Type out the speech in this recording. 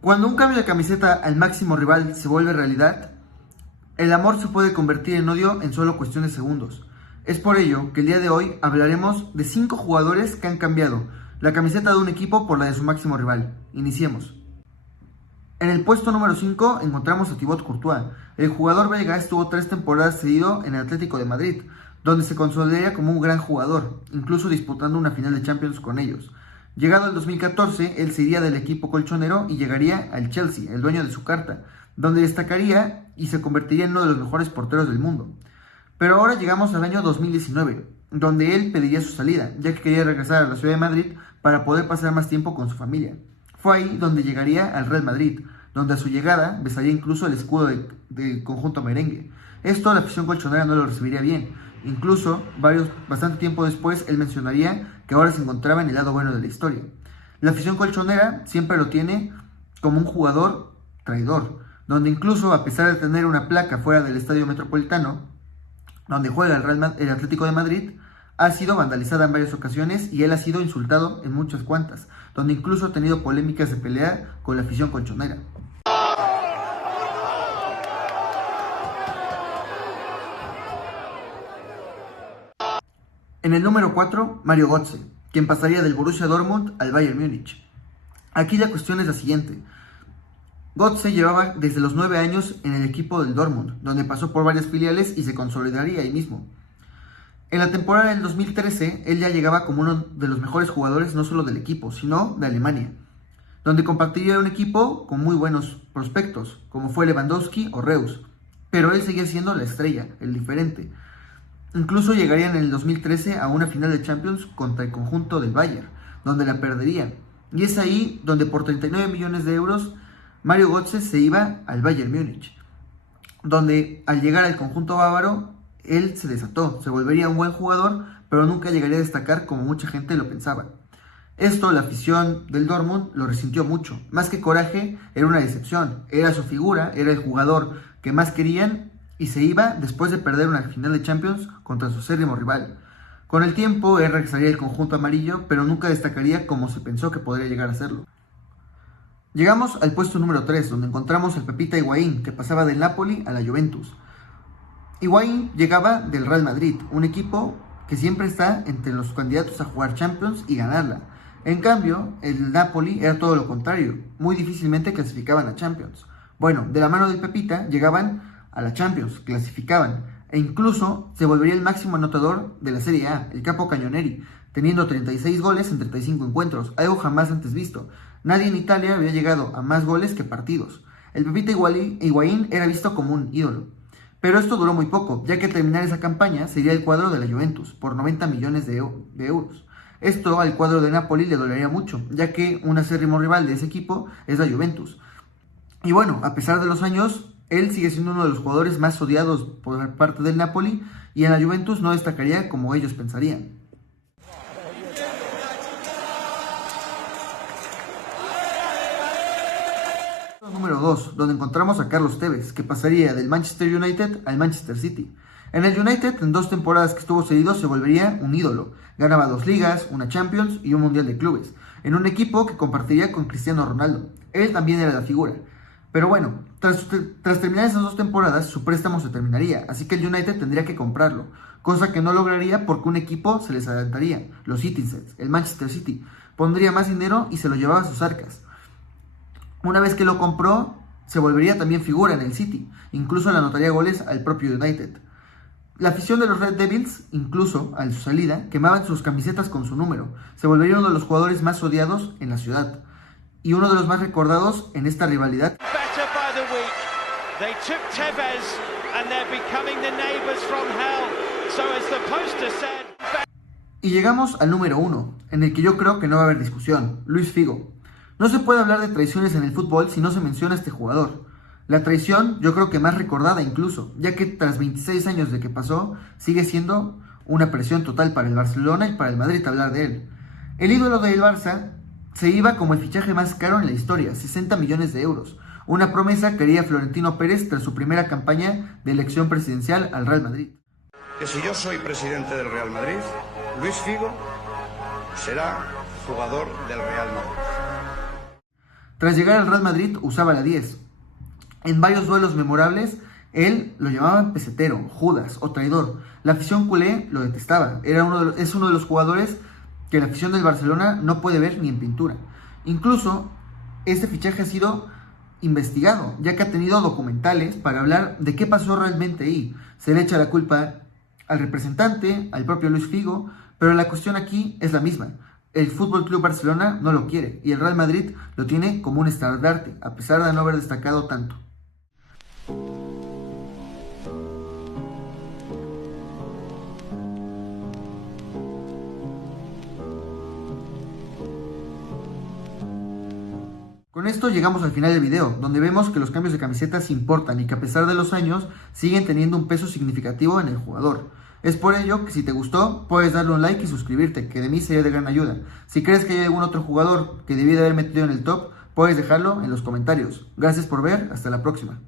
Cuando un cambio de camiseta al máximo rival se vuelve realidad, el amor se puede convertir en odio en solo cuestión de segundos. Es por ello que el día de hoy hablaremos de 5 jugadores que han cambiado la camiseta de un equipo por la de su máximo rival. Iniciemos. En el puesto número 5 encontramos a Thibaut Courtois. El jugador belga estuvo 3 temporadas cedido en el Atlético de Madrid, donde se consolidaría como un gran jugador, incluso disputando una final de Champions con ellos. Llegado el 2014, él se iría del equipo colchonero y llegaría al Chelsea, el dueño de su carta, donde destacaría y se convertiría en uno de los mejores porteros del mundo. Pero ahora llegamos al año 2019, donde él pediría su salida, ya que quería regresar a la ciudad de Madrid para poder pasar más tiempo con su familia. Fue ahí donde llegaría al Real Madrid, donde a su llegada besaría incluso el escudo del conjunto merengue. Esto la afición colchonera no lo recibiría bien. Incluso, bastante tiempo después, él mencionaría que ahora se encontraba en el lado bueno de la historia. La afición colchonera siempre lo tiene como un jugador traidor, donde incluso, a pesar de tener una placa fuera del Estadio Metropolitano, donde juega el Atlético de Madrid, ha sido vandalizada en varias ocasiones y él ha sido insultado en muchas cuantas, donde incluso ha tenido polémicas de pelea con la afición colchonera. En el número 4, Mario Götze, quien pasaría del Borussia Dortmund al Bayern Múnich. Aquí la cuestión es la siguiente. Götze llevaba desde los 9 años en el equipo del Dortmund, donde pasó por varias filiales y se consolidaría ahí mismo. En la temporada del 2013, él ya llegaba como uno de los mejores jugadores no solo del equipo, sino de Alemania, donde compartiría un equipo con muy buenos prospectos, como fue Lewandowski o Reus, pero él seguía siendo la estrella, el diferente. Incluso llegaría en el 2013 a una final de Champions contra el conjunto del Bayern, donde la perdería. Y es ahí donde por 39 millones de euros Mario Götze se iba al Bayern Múnich, donde al llegar al conjunto bávaro, él se desató, se volvería un buen jugador, pero nunca llegaría a destacar como mucha gente lo pensaba. Esto la afición del Dortmund lo resintió mucho. Más que coraje, era una decepción. Era su figura, era el jugador que más querían y se iba después de perder una final de Champions contra su acérrimo rival. Con el tiempo, él regresaría al conjunto amarillo, pero nunca destacaría como se pensó que podría llegar a serlo. Llegamos al puesto número 3, donde encontramos al Pepita Higuaín, que pasaba del Napoli a la Juventus. Higuaín llegaba del Real Madrid, un equipo que siempre está entre los candidatos a jugar Champions y ganarla. En cambio, el Napoli era todo lo contrario, muy difícilmente clasificaban a Champions. Bueno, de la mano del Pepita llegaban a la Champions, clasificaban, e incluso se volvería el máximo anotador de la Serie A, el Capo Cañoneri, teniendo 36 goles en 35 encuentros, algo jamás antes visto. Nadie en Italia había llegado a más goles que partidos. El Pepita Higuaín era visto como un ídolo. Pero esto duró muy poco, ya que al terminar esa campaña sería el cuadro de la Juventus, por 90 millones de euros. Esto al cuadro de Napoli le dolería mucho, ya que un acérrimo rival de ese equipo es la Juventus. Y bueno, a pesar de los años, él sigue siendo uno de los jugadores más odiados por parte del Napoli, y en la Juventus no destacaría como ellos pensarían. Número 2, donde encontramos a Carlos Tevez, que pasaría del Manchester United al Manchester City. En el United, en 2 temporadas que estuvo cedido, se volvería un ídolo. Ganaba 2 ligas, una Champions y un Mundial de Clubes, en un equipo que compartiría con Cristiano Ronaldo. Él también era la figura. Pero bueno, tras terminar esas 2 temporadas, su préstamo se terminaría, así que el United tendría que comprarlo, cosa que no lograría porque un equipo se les adelantaría, los Citizens, el Manchester City, pondría más dinero y se lo llevaba a sus arcas. Una vez que lo compró, se volvería también figura en el City, incluso le anotaría goles al propio United. La afición de los Red Devils, incluso a su salida, quemaban sus camisetas con su número, se volvería uno de los jugadores más odiados en la ciudad, y uno de los más recordados en esta rivalidad. Y llegamos al número 1, en el que yo creo que no va a haber discusión, Luis Figo. No se puede hablar de traiciones en el fútbol si no se menciona a este jugador. La traición yo creo que más recordada incluso, ya que tras 26 años de que pasó, sigue siendo una presión total para el Barcelona y para el Madrid hablar de él. El ídolo del Barça se iba como el fichaje más caro en la historia, 60 millones de euros. Una promesa que haría Florentino Pérez tras su primera campaña de elección presidencial al Real Madrid. Que si yo soy presidente del Real Madrid, Luis Figo será jugador del Real Madrid. Tras llegar al Real Madrid usaba la 10. En varios duelos memorables, él lo llamaban pesetero, Judas o traidor. La afición culé lo detestaba. Es uno de los jugadores que la afición del Barcelona no puede ver ni en pintura. Incluso, este fichaje ha sido investigado, ya que ha tenido documentales para hablar de qué pasó realmente ahí. Se le echa la culpa al representante, al propio Luis Figo, pero la cuestión aquí es la misma. El Fútbol Club Barcelona no lo quiere y el Real Madrid lo tiene como un estandarte, a pesar de no haber destacado tanto. Con esto llegamos al final del video, donde vemos que los cambios de camisetas importan y que a pesar de los años siguen teniendo un peso significativo en el jugador. Es por ello que si te gustó, puedes darle un like y suscribirte, que de mí sería de gran ayuda. Si crees que hay algún otro jugador que debí de haber metido en el top, puedes dejarlo en los comentarios. Gracias por ver, hasta la próxima.